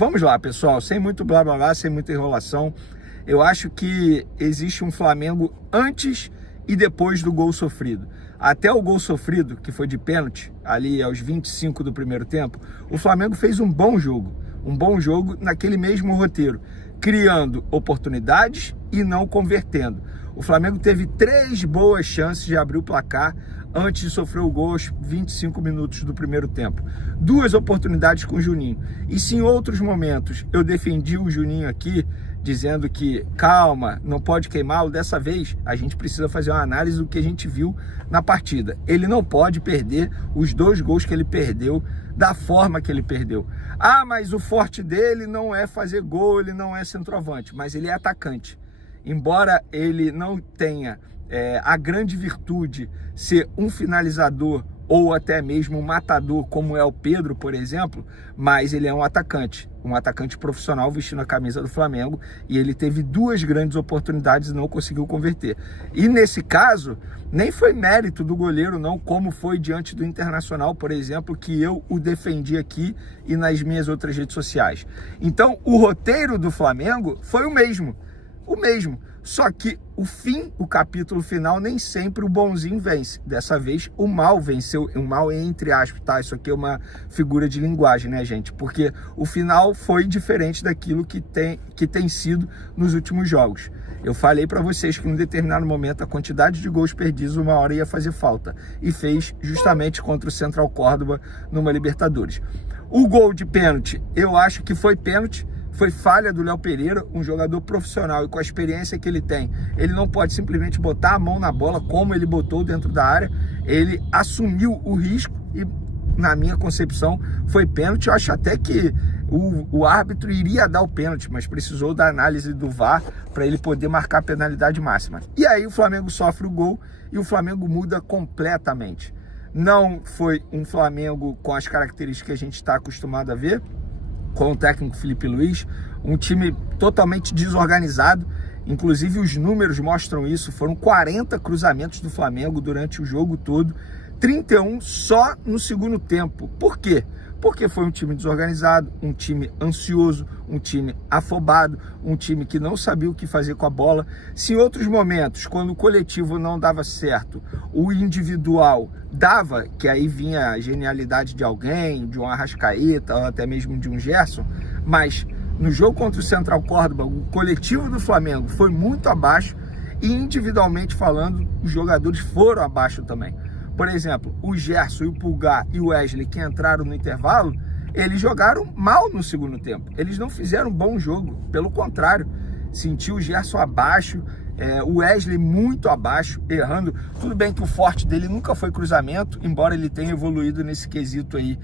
vamos lá, pessoal, sem muito blá blá blá, sem muita enrolação. Eu acho que existe um Flamengo antes e depois do gol sofrido. Até o gol sofrido, que foi de pênalti, ali aos 25 do primeiro tempo, o Flamengo fez um bom jogo naquele mesmo roteiro, criando oportunidades e não convertendo. O Flamengo teve 3 boas chances de abrir o placar antes de sofrer o gol aos 25 minutos do primeiro tempo. 2 oportunidades com o Juninho. E se em outros momentos eu defendi o Juninho aqui, dizendo que calma, não pode queimá-lo, dessa vez a gente precisa fazer uma análise do que a gente viu na partida. Ele não pode perder os 2 gols que ele perdeu da forma que ele perdeu. Ah, mas o forte dele não é fazer gol, ele não é centroavante, mas ele é atacante. Embora ele não tenha a grande virtude ser um finalizador ou até mesmo um matador, como é o Pedro, por exemplo, mas ele é um atacante profissional vestindo a camisa do Flamengo, e ele teve 2 grandes oportunidades e não conseguiu converter. E nesse caso, nem foi mérito do goleiro não, como foi diante do Internacional, por exemplo, que eu o defendi aqui e nas minhas outras redes sociais. Então, o roteiro do Flamengo foi o mesmo. Só que o capítulo final, nem sempre o bonzinho vence. Dessa vez o mal venceu, o mal entre aspas, tá? Isso aqui é uma figura de linguagem, né, gente? Porque o final foi diferente daquilo que tem sido nos últimos jogos. Eu falei para vocês que em um determinado momento a quantidade de gols perdidos uma hora ia fazer falta. E fez justamente contra o Central Córdoba numa Libertadores. O gol de pênalti, eu acho que foi pênalti. Foi falha do Léo Pereira, um jogador profissional e com a experiência que ele tem. Ele não pode simplesmente botar a mão na bola como ele botou dentro da área. Ele assumiu o risco e, na minha concepção, foi pênalti. Eu acho até que o árbitro iria dar o pênalti, mas precisou da análise do VAR para ele poder marcar a penalidade máxima. E aí o Flamengo sofre o gol e o Flamengo muda completamente. Não foi um Flamengo com as características que a gente está acostumado a ver, com o técnico Felipe Luiz, um time totalmente desorganizado. Inclusive os números mostram isso, foram 40 cruzamentos do Flamengo durante o jogo todo, 31 só no segundo tempo. Por quê? Porque foi um time desorganizado, um time ansioso, um time afobado, um time que não sabia o que fazer com a bola. Se em outros momentos, quando o coletivo não dava certo, o individual dava, que aí vinha a genialidade de alguém, de um Arrascaeta ou até mesmo de um Gerson, mas no jogo contra o Central Córdoba, o coletivo do Flamengo foi muito abaixo e individualmente falando, os jogadores foram abaixo também. Por exemplo, o Gerson, o Pulgar e o Wesley, que entraram no intervalo, eles jogaram mal no segundo tempo. Eles não fizeram um bom jogo, pelo contrário. Senti o Gerson abaixo, o Wesley muito abaixo, errando. Tudo bem que o forte dele nunca foi cruzamento, embora ele tenha evoluído nesse quesito aí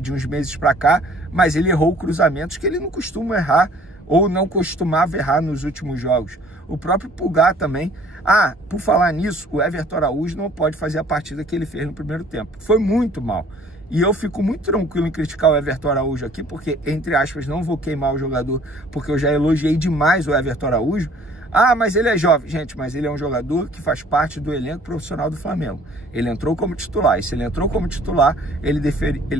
de uns meses para cá, mas ele errou cruzamentos que ele não costuma errar, ou não costumava errar nos últimos jogos. O próprio Pulgar também. Ah, por falar nisso, o Everton Araújo não pode fazer a partida que ele fez no primeiro tempo. Foi muito mal. E eu fico muito tranquilo em criticar o Everton Araújo aqui, porque, entre aspas, não vou queimar o jogador, porque eu já elogiei demais o Everton Araújo. Ah, mas ele é jovem. Gente, mas ele é um jogador que faz parte do elenco profissional do Flamengo. Ele entrou como titular, e se ele entrou como titular, ele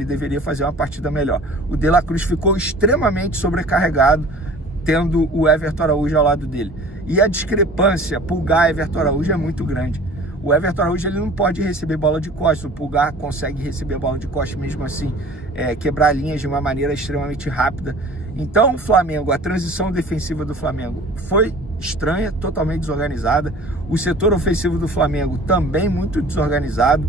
deveria fazer uma partida melhor. O De La Cruz ficou extremamente sobrecarregado, tendo o Everton Araújo ao lado dele. E a discrepância Pulgar e Everton Araújo é muito grande. O Everton Araújo ele não pode receber bola de costas, o Pulgar consegue receber bola de costas mesmo assim, quebrar linhas de uma maneira extremamente rápida. Então o Flamengo, a transição defensiva do Flamengo foi estranha, totalmente desorganizada. O setor ofensivo do Flamengo também muito desorganizado.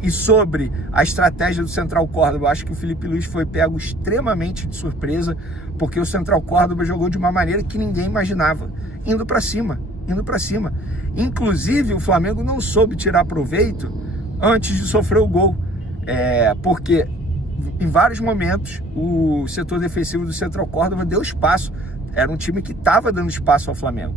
E sobre a estratégia do Central Córdoba, eu acho que o Felipe Luiz foi pego extremamente de surpresa, porque o Central Córdoba jogou de uma maneira que ninguém imaginava, indo para cima. Inclusive o Flamengo não soube tirar proveito antes de sofrer o gol, porque em vários momentos o setor defensivo do Central Córdoba deu espaço, era um time que estava dando espaço ao Flamengo.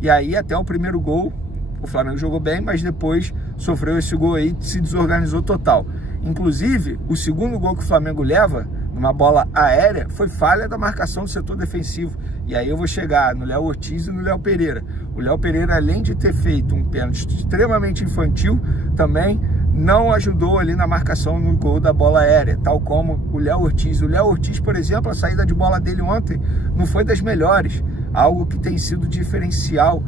E aí até o primeiro gol o Flamengo jogou bem, mas depois sofreu esse gol aí, se desorganizou total. Inclusive, o segundo gol que o Flamengo leva, numa bola aérea, foi falha da marcação do setor defensivo. E aí eu vou chegar no Léo Ortiz e no Léo Pereira. O Léo Pereira, além de ter feito um pênalti extremamente infantil, também não ajudou ali na marcação no gol da bola aérea, tal como o Léo Ortiz. O Léo Ortiz, por exemplo, a saída de bola dele ontem não foi das melhores, algo que tem sido diferencial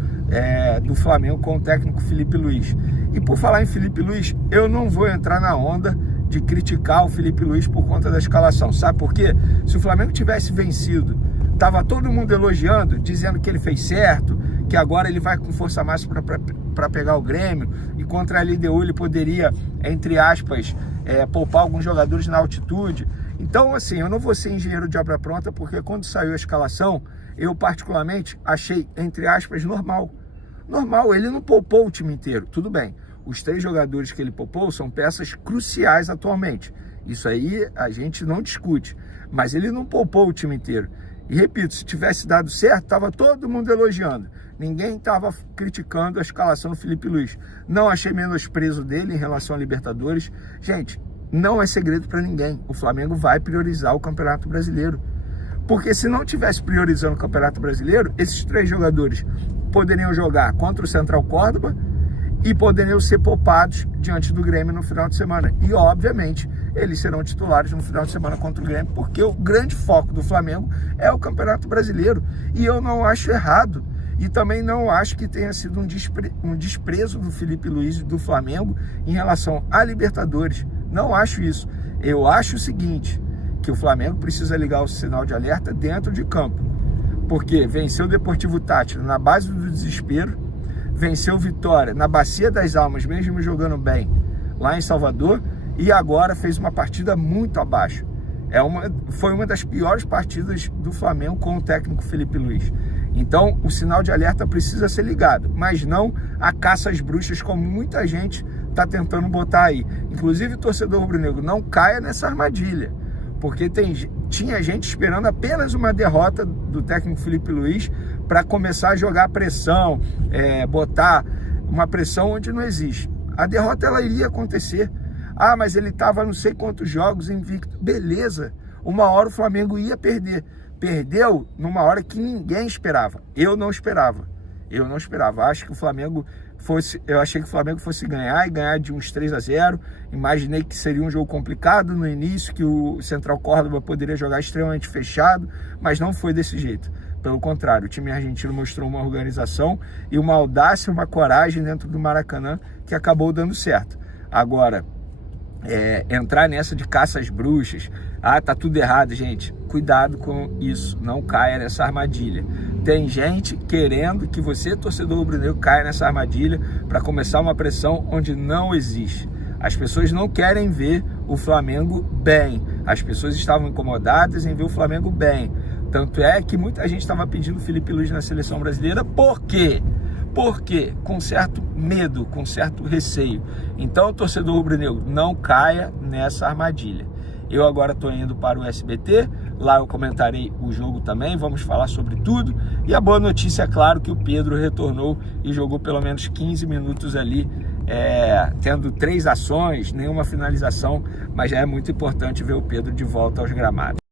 do Flamengo com o técnico Felipe Luiz. E por falar em Felipe Luiz, eu não vou entrar na onda de criticar o Felipe Luiz por conta da escalação, sabe por quê? Se o Flamengo tivesse vencido, tava todo mundo elogiando, dizendo que ele fez certo, que agora ele vai com força máxima para pegar o Grêmio, e contra a LDU ele poderia, entre aspas, poupar alguns jogadores na altitude. Então, assim, eu não vou ser engenheiro de obra pronta, porque quando saiu a escalação, eu particularmente achei, entre aspas, normal. Normal, ele não poupou o time inteiro, tudo bem. Os 3 jogadores que ele poupou são peças cruciais atualmente. Isso aí a gente não discute, mas ele não poupou o time inteiro. E repito, se tivesse dado certo, estava todo mundo elogiando. Ninguém estava criticando a escalação do Felipe Luiz. Não achei menosprezo dele em relação a Libertadores. Gente, não é segredo para ninguém. O Flamengo vai priorizar o Campeonato Brasileiro. Porque se não tivesse priorizando o Campeonato Brasileiro, esses 3 jogadores poderiam jogar contra o Central Córdoba e poderiam ser poupados diante do Grêmio no final de semana. E, obviamente, eles serão titulares no final de semana contra o Grêmio, porque o grande foco do Flamengo é o Campeonato Brasileiro. E eu não acho errado. E também não acho que tenha sido um desprezo do Felipe Luiz e do Flamengo em relação à Libertadores. Não acho isso. Eu acho o seguinte, que o Flamengo precisa ligar o sinal de alerta dentro de campo. Porque venceu o Deportivo Táchira na base do desespero, venceu o Vitória na Bacia das Almas, mesmo jogando bem, lá em Salvador, e agora fez uma partida muito abaixo. Foi uma das piores partidas do Flamengo com o técnico Felipe Luiz. Então, o sinal de alerta precisa ser ligado, mas não a caça às bruxas, como muita gente está tentando botar aí. Inclusive, o torcedor rubro-negro, não caia nessa armadilha, porque tinha gente esperando apenas uma derrota do técnico Felipe Luiz para começar a jogar pressão, botar uma pressão onde não existe. A derrota ela iria acontecer. Ah, mas ele estava não sei quantos jogos invicto. Beleza, uma hora o Flamengo ia perder. Perdeu numa hora que ninguém esperava. Eu não esperava. Acho que o Flamengo eu achei que o Flamengo fosse ganhar e ganhar de uns 3-0. Imaginei que seria um jogo complicado no início, que o Central Córdoba poderia jogar extremamente fechado, mas não foi desse jeito. Pelo contrário, o time argentino mostrou uma organização e uma audácia, uma coragem dentro do Maracanã que acabou dando certo. Agora, entrar nessa de caça às bruxas, tá tudo errado, gente, cuidado com isso, não caia nessa armadilha. Tem gente querendo que você, torcedor rubro-negro, caia nessa armadilha para começar uma pressão onde não existe. As pessoas não querem ver o Flamengo bem, as pessoas estavam incomodadas em ver o Flamengo bem, tanto é que muita gente estava pedindo o Felipe Luiz na seleção brasileira. Por quê? Porque com certo medo, com certo receio. Então, torcedor rubro-negro, não caia nessa armadilha. Eu agora estou indo para o SBT, lá eu comentarei o jogo também, vamos falar sobre tudo. E a boa notícia é claro que o Pedro retornou e jogou pelo menos 15 minutos ali, tendo 3 ações, nenhuma finalização, mas já é muito importante ver o Pedro de volta aos gramados.